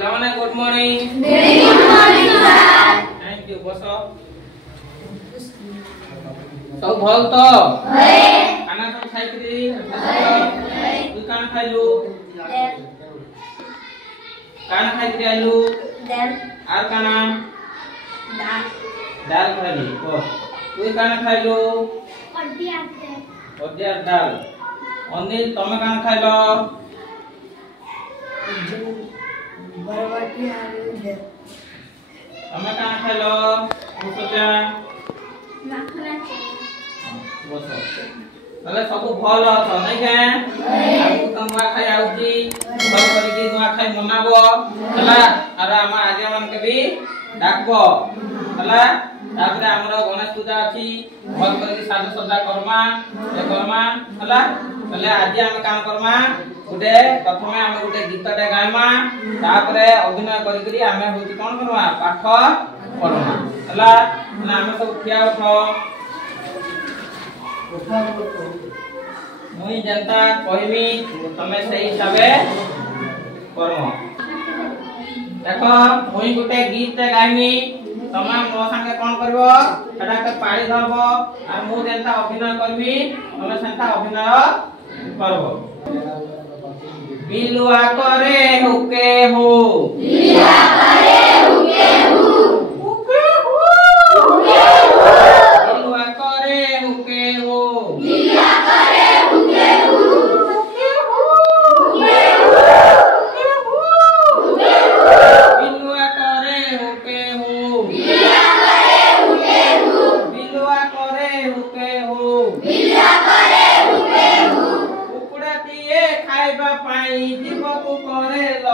पिलामाने good morning. Good morning sir. Thank you बसो। सब भल तो होए खाना सब खाइत्री होए तू काना खाइलु काना खाइत्री आलू दाल आर काना दाल दाल खाइली ओ तू काना खाइलु अड्डिया दाल अनिल तमे काना खाइलो बरबटी आलू दे तमे काना खाइलो मुसजा माखना बसो तले सब भल अछ नै के आगु तंगवा खाइ आउची भल करी के नुआ खाइ मनाबो हला आर हम आज मन के भी डाकबो हला तापरे हमर गणेश पूजा अछि भल करी साज सज्जा करमा ए करमा हला तले आज हम काम करमा गुटे प्रथमे हम गुटे गीतटे गायमा तापरे अभिनय करी करी हमें होती कोन करवा पाठ पढमा हला ना हम सब खिया उठो मुई जनता कहमी तमे सही हिसाबे करमो देखो मुई गुटे गीत गाइमी तमे मो संगे कोन करबो एटा के पाड़ी धरबो आ मु जनता अभिनय करमी तमे सेंता अभिनय करबो बिलुआ करे हुके हो बिलुआ करे हुके हु हुके हो हुके हु बिलुआ करे हुके हो बिलुआ करे हुके हु हुके हो हुके हु हुके हु बिलुआ करे हुके हो बिलुआ करे हुके हु बिलुआ करे हुके हो बिलुआ करे हुके हु कुकुड़ा दिए खाइबा पाई जीवकु करे ल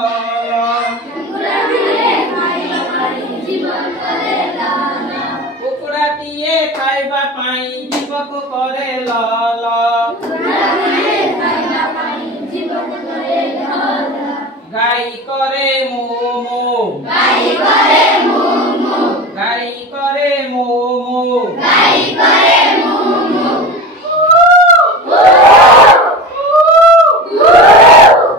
कुकुड़ा दिए खाइबा पाई जीवन करे लाल कुकुड़ा दिए खाइबा पाई जीवकु करे ल कुकुड़ा दिए खाइबा पाई जीवन करे लाल गाई करे मो मो गाई करे मो मो गाई करे मो मो गाई करे मो मो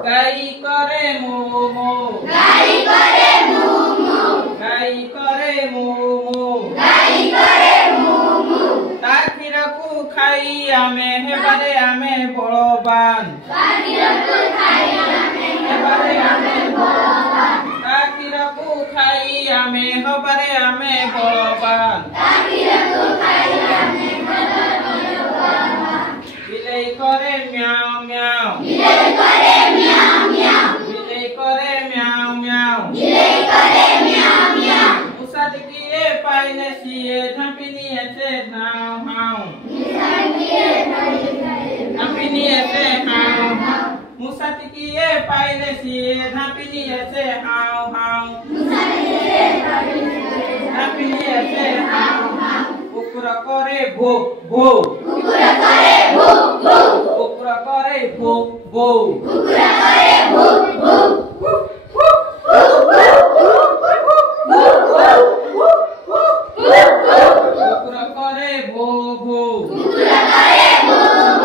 गाई करे मो मो गाई करे मो मो गाई करे मो मो गाई करे मो मो ताखिरकु खाई आमे हेबारे आमे बळबान ताखिरकु खाई आमे हेबारे आमे बळबान ताखिरकु खाई आमे हेबारे आमे बळबान ताखिरकु खाई आमे बळबान बिलाई करे म्याऊ म्याऊ बिलाई करे म्याऊ म्याऊ बिलाई करे म्याऊ म्याऊ बिलाई करे म्याऊ म्याऊ मुसा दिए पाइने सिए झंपिनी ऐसे नाउ हाउ झंपिनी ऐसे हाउ मुसा दिए पाइने सिए झंपिनी ऐसे हाउ हाउ झंपिनी ऐसे हाउ कुकुर करे भो भो कुकुर करे भो भो कुकुर करे भो भो कुकुर करे भो भो कुकुर करे भो भो कुकुर करे भो भो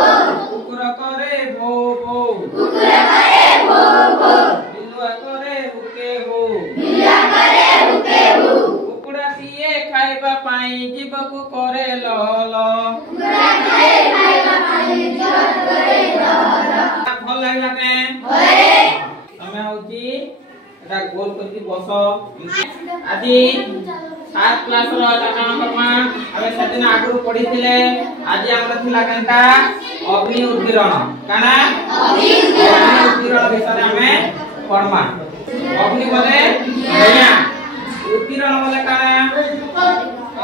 कुकुर करे भो भो कुकुर करे भो भो बिलुआ करे हुके हो बिलुआ करे हुके हु कुकुड़ा दिए खाइबा पाई जीवकु करे ल ल कुकुरा खाए खाइबा पाई जीवन करे लाल भल लागला के होए तमे होची एटा गोल करके बसो आदि 7 क्लास रो एटा काम करमा हमें सेदिन आगु पढिथिले आज हमरा थिला केनता अग्नि उद्गीरण काना अग्नि उद्गीरण विषय हमें पढमा अग्नि बोले भैया उद्गीरण बोले काना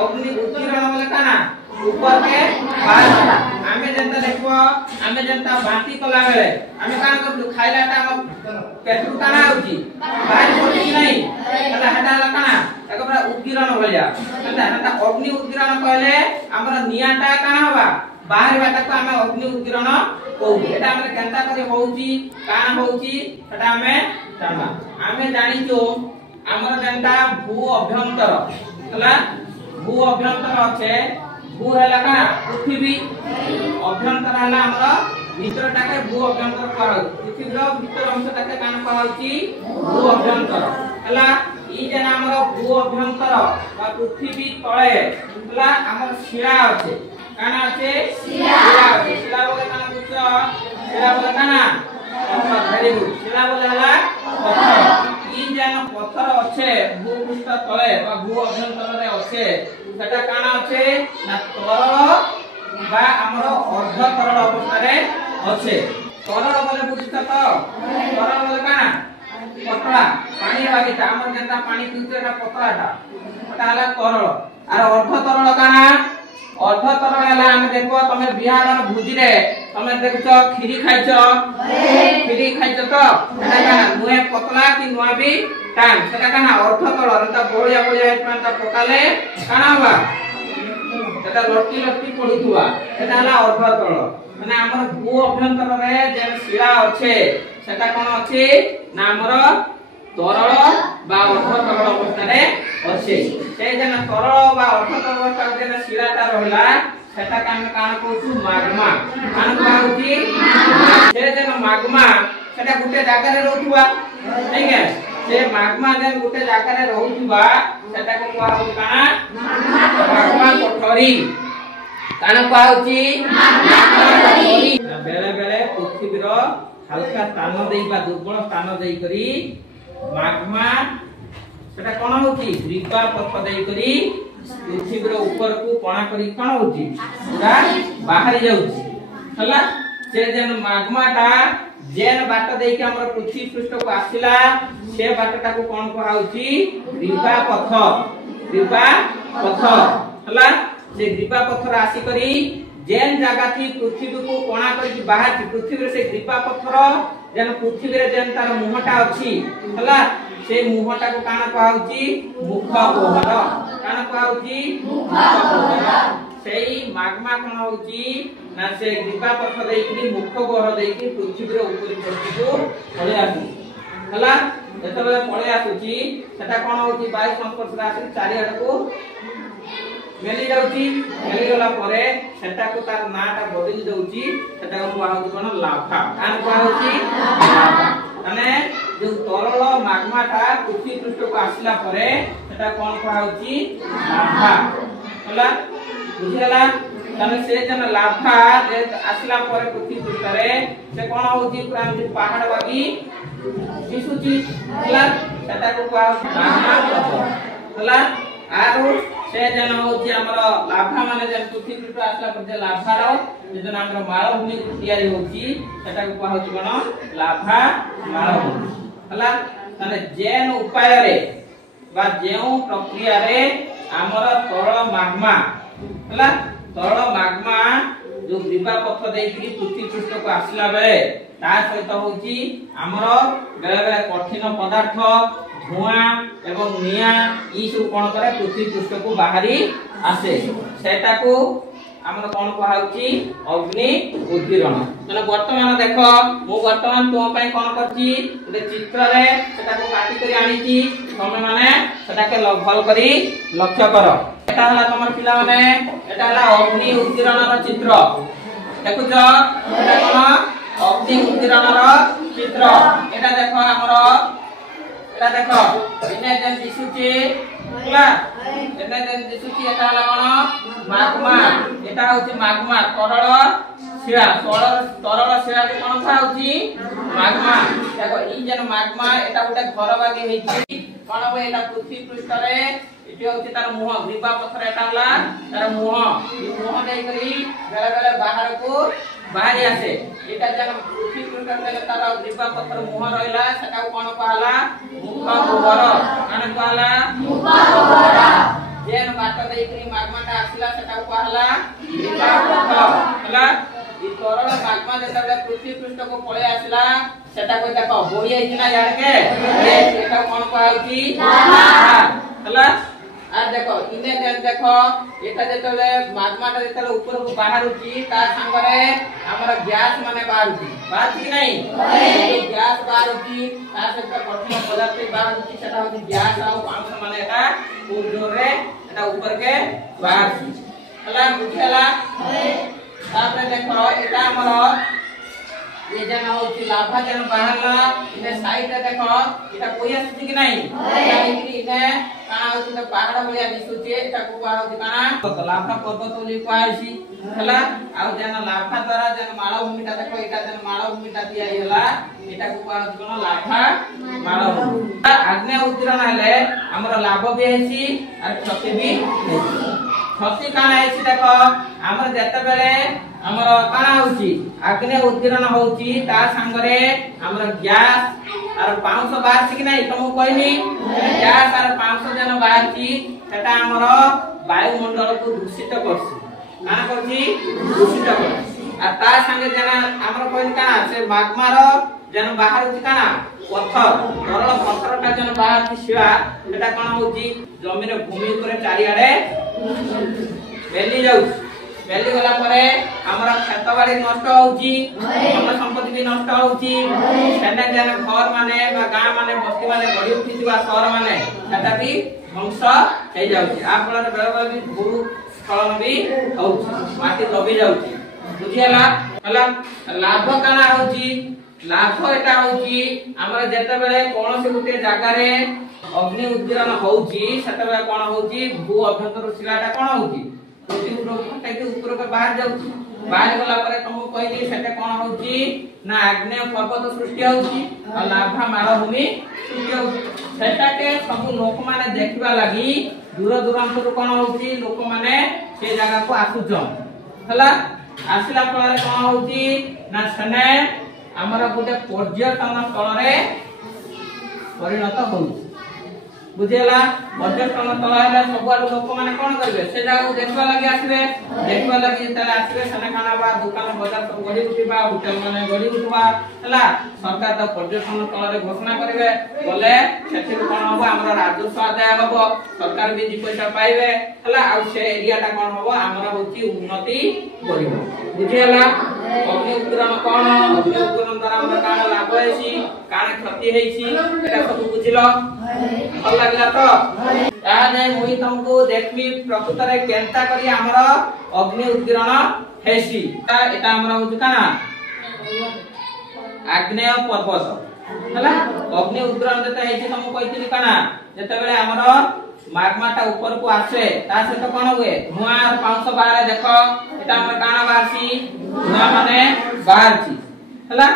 अग्नि उद्गीरण बोले काना ऊपर के बाहर आमे जनता देखबो आमे जनता बाती कला बेले आमे कान करलु खाइला ता हम पेटु काना होची बाहर पड़ी नहीं तला हटा ला काना एकबरा उद्गीरण होलिया तला हटा अग्नि उद्गीरण कहले हमरा नियाटा काना होबा बाहर बाटा को आमे अग्नि उद्गीरण कहू एटा हमरे केनता करे होउची काना होउची एटा हमें जाना आमे जानि जो हमरा जनता भू अभ्यंतर तला भू अभ्यंतर আছে भू हैला का पृथ्वी अभ्यंतर हैला हमरा भीतरटाके भू अभ्यंतर कहै पृथ्वीर भीतर अंशटाके कान कहै छी भू अभ्यंतर हला ई जेना हमर भू अभ्यंतर बा पृथ्वी तळे हला हमर शिरा আছে काना আছে शिरा আছে शिरा बोले काना बुझ शिरा बोले काना पत्थर वेरी गुड शिरा बोले हला पत्थर ई जेना पत्थर আছে भूपृष्ठ तळे बा भू अभ्यंतर रे আছে সেটা কানা আছে না তরল বা हमर अर्ध तरल अवस्था रे আছে तरल बोले बुझत तो तरल बोले काना पतला पानी बागीटा हमर जेंता पानी पिउतेटा पतलाटा ओटा हला तरल आर अर्ध तरल काना अर्ध तरल हला हम देखो तमे बिहारर भुजी रे तमे देखछो खीरी खाइछो तो एटा काना नुए पतला कि नुआ भी टान सेटा काना अर्ध तरल एटा बळिया बळिया हेतमानता पकाले काना बा एटा लटकी लटकी पडुथुवा एटा हला अर्ध तरल माने हमर भू अभ्यंतर रे जे शिरा আছে সেটা কোন আছে না हमर तरल बा अर्ध तरल अवस्था रे আছে সেই যেন तरल बा अर्ध तरल अवस्था যেন শিরাটা রহিলা সেটা কাম কাম কইছু magma কাম কইছি সেই যেন magma সেটা গুটে জায়গা রে রহুবা ঠিক আছে সে magma যেন গুটে জায়গা রে রহুবা সেটা কো কোয়া হউ কানা magma কোঠরি কান কোয়া হউছি magma কোঠরি বেলে বেলে পৃথিবীর हल्का स्थान देई बा दुर्बल स्थान देई करी magma सेटा कोन होची ग्रीपा पथ देई करी पृथ्वीर ऊपर को कोणा करी कोन होची पूरा बाहर जाउची हला से जेन magma टा जेन बाट देई के हमर पृथ्वी पृष्ठ को आसिला से बाटटा को कोन कहा होची ग्रीपा पथ हला से ग्रीपा पथ आसी करी जेन जगह थी पृथ्वी को कोणा करके बाहर पृथ्वी से ग्रीपा पत्थर जेन पृथ्वी रे जेन तार मुहटा अछि हला से मुहटा को काना कहउची मुख गोहर काना कहउची मुख गोहर सेई magma कोन होउची ना से ग्रीपा पत्थर देइकरी मुख गोहर देइकरी पृथ्वी रे ऊपर पृथ्वी को पळे आसी हला जेतबे पळे आसुची सेटा कोन होउची वायु संस्पर्श आसी चारि आड को मेली जाउची मेली गला परे सेटा को तार नाटा बदली जाउची सेटा को कहउची कोन लाभा कान कहउची लाभा माने जो तरल magma ता पृथ्वी पृष्ठ को आसिला परे सेटा कोन कहउची लाभा हला बुझिला तने से जन लाभा जे आसिला परे पृथ्वी पृष्ठ रे से कोन होउची पूरा पहाड़ बागी दिसुची हला सेटा को कहउची लाभा हला आरो से जन होची हमर लाभा माने जन पृथ्वी पृष्ठ आसला पर जे लाभार जे जन हमर माळभूमि तयारी होची सेटा को कहउची कोन लाभा माळभूमि हला तने जेन उपाय रे बा जेउ प्रक्रिया रे हमर तरल magma हला तरल magma जो ग्रीपा पथ देइकरी पृथ्वी पृष्ठ को आसला बेले ता सहित होची हमर बेले बेले कठिन पदार्थ धुआं एवं निया ई सब कोन करे पृथ्वी पृष्ठ को बाहरी आसे सेटा को हमर कोन कहउची अग्नि उद्गीरण माने वर्तमान देखो मु वर्तमान तो पय कोन करची ए चित्र रे सेटा को काटी करी आनीची तमे माने सेटा के भल करी लक्ष्य करो एटा हला तमर पिला माने एटा हला अग्नि उद्गीरण रो चित्र देखुछ एटा कोन अग्नि उद्गीरण रो चित्र एटा देखो हमर एटा देखो इने जेन दिसुची हला एने जेन दिसुची एटा हला कोन magma एटा होची magma तरल शिरा कोन खाउची magma देखो ई जेन magma एटा गुटे घर बागे हेची कोन बे एटा पृथ्वी पृष्ठ रे इटी होची तार मुह ग्रीपा पत्थर एटा हला तार मुह ई मुह देई करी बेले बेले बाहर को बाहरी आसे एटा जन पृथ्वी पृष्ठ रे तार ग्रीपा पत्थर मुह रहिला सेटा कोन कहला मुख गोबर कान कहला मुख गोबर जेन बाट देइकरी magma टा आसिला सेटा कहला ग्रीपा पत्थर हला ई तरल magma जेतबे पृथ्वी पृष्ठ को पळे आसिला सेटा को देखो बोई आइना यार के सेटा कोन कहउची लाभा हला आ देखो इने देखो एटा जेतबे magma टा जेतबे ऊपर को बाहरुची ता संगरे हमर गैस माने बाहरुची बात कि नहीं जो गैस बाहरुची ता से कठिन पदार्थ बाहरुची सेटा होची गैस आ अंश माने एटा खूब जोर रे एटा ऊपर के बाहरुची हला बुझला तापरे देखो एटा हमर ये जन होची लाभा जन बाहरला इने साइड रे देखो एटा कोई आसी कि नहीं इने इने काना होची त पहाड़ भलिया दिसुचे एटा को बारो दिकाना तो लाभा पर्वत बोली कोआसी हला आ जन लाभा द्वारा जन माळभूमिटा देखो एटा जन माळभूमिटा दिया हैला एटा को बारो दिकाना लाभा माळभूमि आग्नेय उत्तीर्ण हेले हमर लाभ भी हेसी और क्षति भी हेसी क्षति काना हेसी देखो हमर जते बेले हमर काना होची आग्नेय उत्तीर्ण होची ता संगरे हमर गैस और 500 बाहर कि नहीं तुम कहनी गैस और 500 जन बाहर की सेटा हमर वायुमंडल को दूषित करसी काना करसी दूषित करसी आ ता संगे जन हमर कहनी काना से मागमा रो जन बाहर होची काना पत्थर तरल पत्थरटा जन बाहर की शिवा सेटा काना होची जमीन भूमि ऊपर चारि आडे बेली जाउची बेली गला परे हमरा खेत बाड़ी नष्ट होउची हमर संपत्ति भी नष्ट होउची सेने जन घर माने बा गां माने बस्ती माने गड़ी उठिबा शहर माने सेटा भी ध्वंस हे जाउची आ फल बेले बेले भी भू स्खलन भी होउची माटी दबी जाउची बुझियला हला लाभ काना होउची लाभ एटा होउची हमरा जते बेले कोनोसी गुटे जागा रे अग्नि उत्तीर्ण होउची सेते बेले कोन होउची भू अभ्यंतर शिलाटा कोन होउची ऊपर के बाहर जाउची बाहर गला परे तुम कहली सेटे कोन होउची ना आग्नेय पर्वत सृष्टि होउची आ लाभा माळभूमि सृष्टि होउची सेटा के सब लोक माने देखबा लागि दूर दूरांत रो कोन होउची लोक माने से जगह को आसुचन हला आसिला परे कोन होउची ना सने हमरा गुटे पर्यटन स्थल रे परिणत होउची बुझेला पर्यटन स्थल हेले सब आडू लोक माने कोन करबे से जगह को देखबा लागि आसीबे तले आसीबे सने खाना बा दुकान बाजार सब गड़ी उठिबा होटल माने गड़ी उठबा हला सरकार त पर्यटन स्थल रे घोषणा करबे बोले सेठी कोन होबो हमरा राजस्व आदाय होबो सरकार भी 2 पैसा पाइबे हला आ से एरिया टा कोन होबो हमरा होची उन्नति करिवो बुझेला अग्नि उत्तीर्ण कोन अग्नि उत्तीर्ण द्वारा हमरा काना लाभ हेसी काना क्षति हेसी एटा सब बुझिलो भल लागला तो ताने मुई तुमको देखबी प्रकृत रे केनता करी हमर अग्नि उत्तीर्ण हेसी एटा हमरा होची काना आग्नेय पर्वत हला अग्नि उत्तीर्ण जते हेसी तुम कहितली काना जते बेले हमर मागमाटा ऊपर को आसे ता से तो कोन हुए धुआं और 500 बाहर देखो एटा हमर काना बाहरसी धुआं माने बाहरसी हला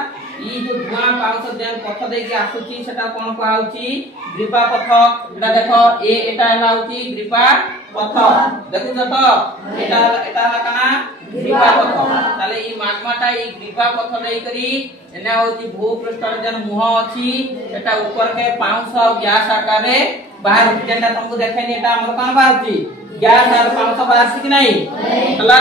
ई जो धुआं 500 जन पथ दे के आसुची सेटा कोन को आउची ग्रीपा पथ एटा देखो एटा हला होची ग्रीपा पथ देखु तो एटा हला काना ग्रीपा पथ ताले ई मागमाटा ई ग्रीपा पथ दे करी एना होची भूपृष्ठ जन मुह अछि एटा ऊपर के 500 गैस आकार रे बाहर जेंडा तुमको देखेनी एटा हमर कान बाहरची गैस और 500 बाहरची कि नहीं हला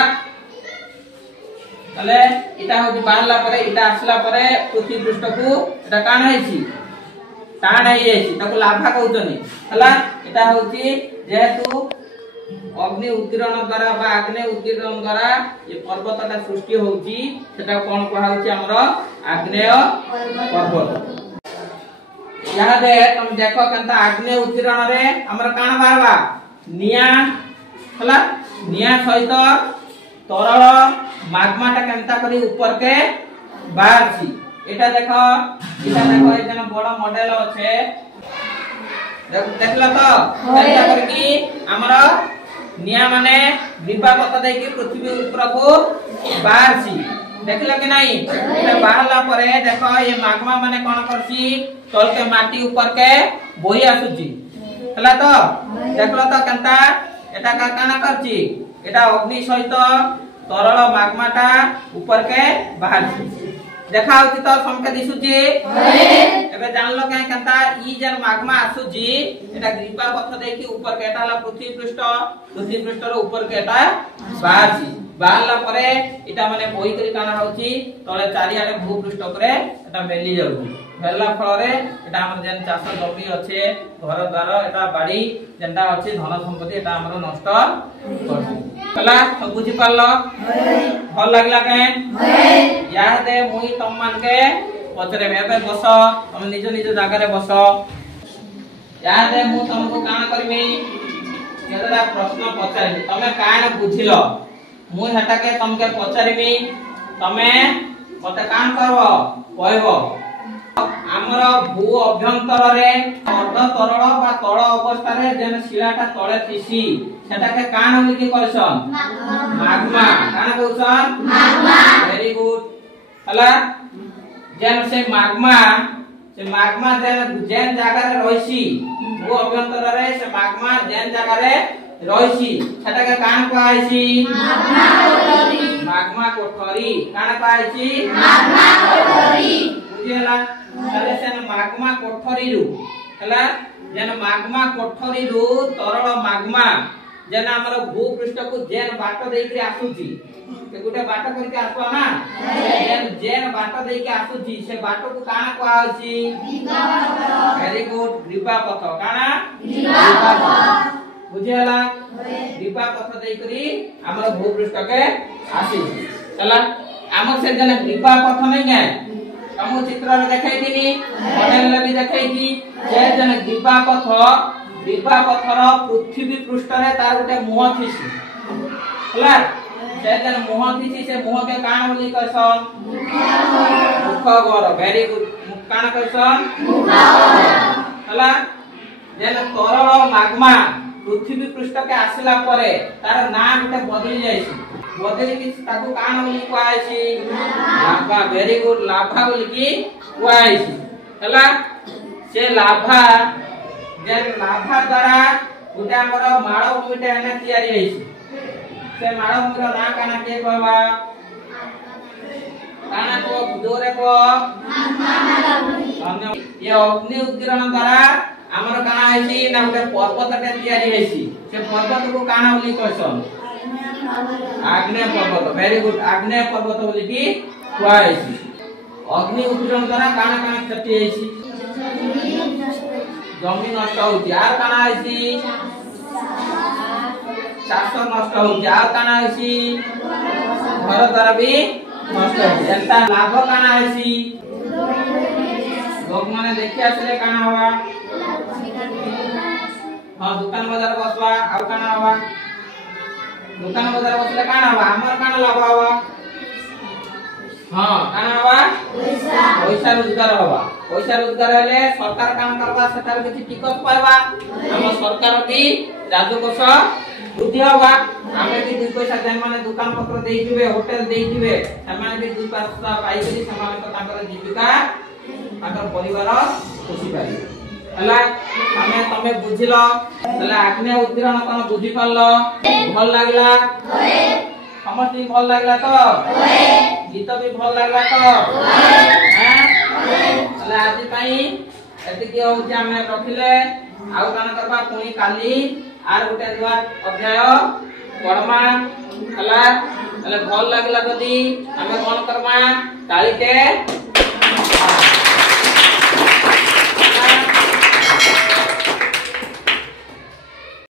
तले इटा होची बाहरला परे इटा आसला परे पृथ्वी पृष्ठ को एटा कान हेची टाण हेची ताको लाभा कहउतनी हला इटा होची जेहेतु अग्नि उत्तीर्ण द्वारा बा आग्नेय उत्तीर्ण द्वारा ये पर्वतटा सृष्टि होची सेटा कोन कहা होची हमर आग्नेय पर्वत यहाँ दे तुम देखो केनता आग्नेय उत्तीर्ण रे हमर कान बारबा निया हला निया सहित तरल मागमाटा केनता करी ऊपर के बाहर छी एटा देखो ए जन बड़ मॉडल अछि देखला तो केनता करकी हमर निया माने दीपा पता दे के पृथ्वी ऊपर को बाहर छी देखला कि नहीं एटा बाहरला परे देखो ये मागमा माने कोन करसी तल के माटी ऊपर के बोई आसुची हला तो देखला तो केनता एटा का काना करची एटा अग्नि सहित तरल मागमाटा ऊपर के बाहर छी देखा होती तो समके दिसुची एबे जानलो के केनता ई जन मागमा आसुची एटा ग्रीपा पथ दे के ऊपर के एटा पृथ्वी पृष्ठ रो ऊपर के एटा बाहर छी बाहरला परे एटा माने बोई करी काना होची तळे चारि आडे भूपृष्ठ ऊपर एटा मेली जाउची मेला फल रे एटा हमर जन चाष जमी अछि घर द्वार एटा बाड़ी जेंटा अछि धन संपत्ति एटा हमर नष्ट करछि हला सब बुझी पारलो भल लागला के या दे मुई तम मान के पचरे एबे बस हम निज निज जागा रे बस या दे मु तुमको काना करबी केतरा प्रश्न पचारि तमे काना बुझिलो मु हटा के तुमके पचारिबी तमे मते काम करबो कहबो हमर भू अभ्यंतर रे अर्ध तरल बा तळ अवस्था रे जेन शिलाटा तळे थिसी सेटा के कान होली के कहसन माग्मा कान कहसन माग्मा वेरी गुड हला जेन से माग्मा जेन जगह रे रहिसी भू अभ्यंतर रे से माग्मा जेन जगह रे रहिसी सेटा के कान कहैसी माग्मा कोठरी कान कहैसी माग्मा कोठरी बुझिला ताले से माग्मा कोठरी रु हला जेन माग्मा कोठरी रु तरल माग्मा जेन हमर भूपृष्ठ को जेन बाट देई के आसुची के गुटे बाट करके आसवा ना जेन बाट देई के आसुची से बाट को काना कहैसी ग्रीवा पथ वेरी गुड ग्रीवा पथ काना ग्रीवा पथ बुझिला ग्रीवा पथ देई करी हमर भूपृष्ठ के आसी चला हमर से जेन ग्रीवा पथ नै है हम चित्र रे देखाई दिनी मॉडल रे भी देखाई दी जे जन ग्रीवा पथर पृथ्वी पृष्ठ रे तार गुटे मुह थिसी हला जे जन मुह थिसी से मुह के कान बोली कहसन मुख गर वेरी गुड कान कहसन मुख गर हला जेन तरल माग्मा पृथ्वी पृष्ठ के आसिला परे तार ना गुटे बदली जाईसी बदली कि ताको कान बोली कहैसी लाभा वेरी गुड लाभा बोली कि कहैसी हला से लाभा जेन लाभा द्वारा गुटे हमर माळ भूमिटा एने तयारी होईसी से माळ भूमिर ना काना के कहबा काना को जोरे को अन्य ये अग्नि उद्गिरण द्वारा हमर काना होईसी ना गुटे पर्वतटे तयारी होईसी से पर्वत को काना बोली कहसन आग्नेय पर्वत वेरी गुड आग्नेय पर्वत बोली कि कहैसी अग्नि उद्गिरण द्वारा काना काना क्षति होईसी जमी नष्ट होती आर काना आइसी चाष नष्ट होती आर काना आइसी घर द्वारा भी नष्ट होती एंता लाभ काना आइसी लोग माने देखि आसले काना हवा हां दुकान बाजार बसवा आउ काना हवा दुकान बाजार बसले काना हवा हमर काना लाभ हवा हां काना हवा पैसा रोजगार हवा पैसा रोजगार हेले सरकार काम करबा सेटार किछि टिकट पाइबा हम सरकार भी राजकोष वृद्धि होगा हमें भी दुई पैसा जेन माने दुकान पत्र देई दिबे होटल देई दिबे समान भी दुई पैसा पाई करी समान तो ताकर जीविका ताकर परिवार खुशी पाई हला हमें तमे बुझिलो हला आग्नेय उद्गिरण कोन बुझि पालो भल लागला समस्त भल लागला तो गीत भी भल लागला तो हैं हला आज पई एते की हो जे हमें रखिले आउ कान करबा पुनी काली आर गुटे दुआ अध्याय पढमा हला हला भल लागला जदी हमें कोन करबा काली के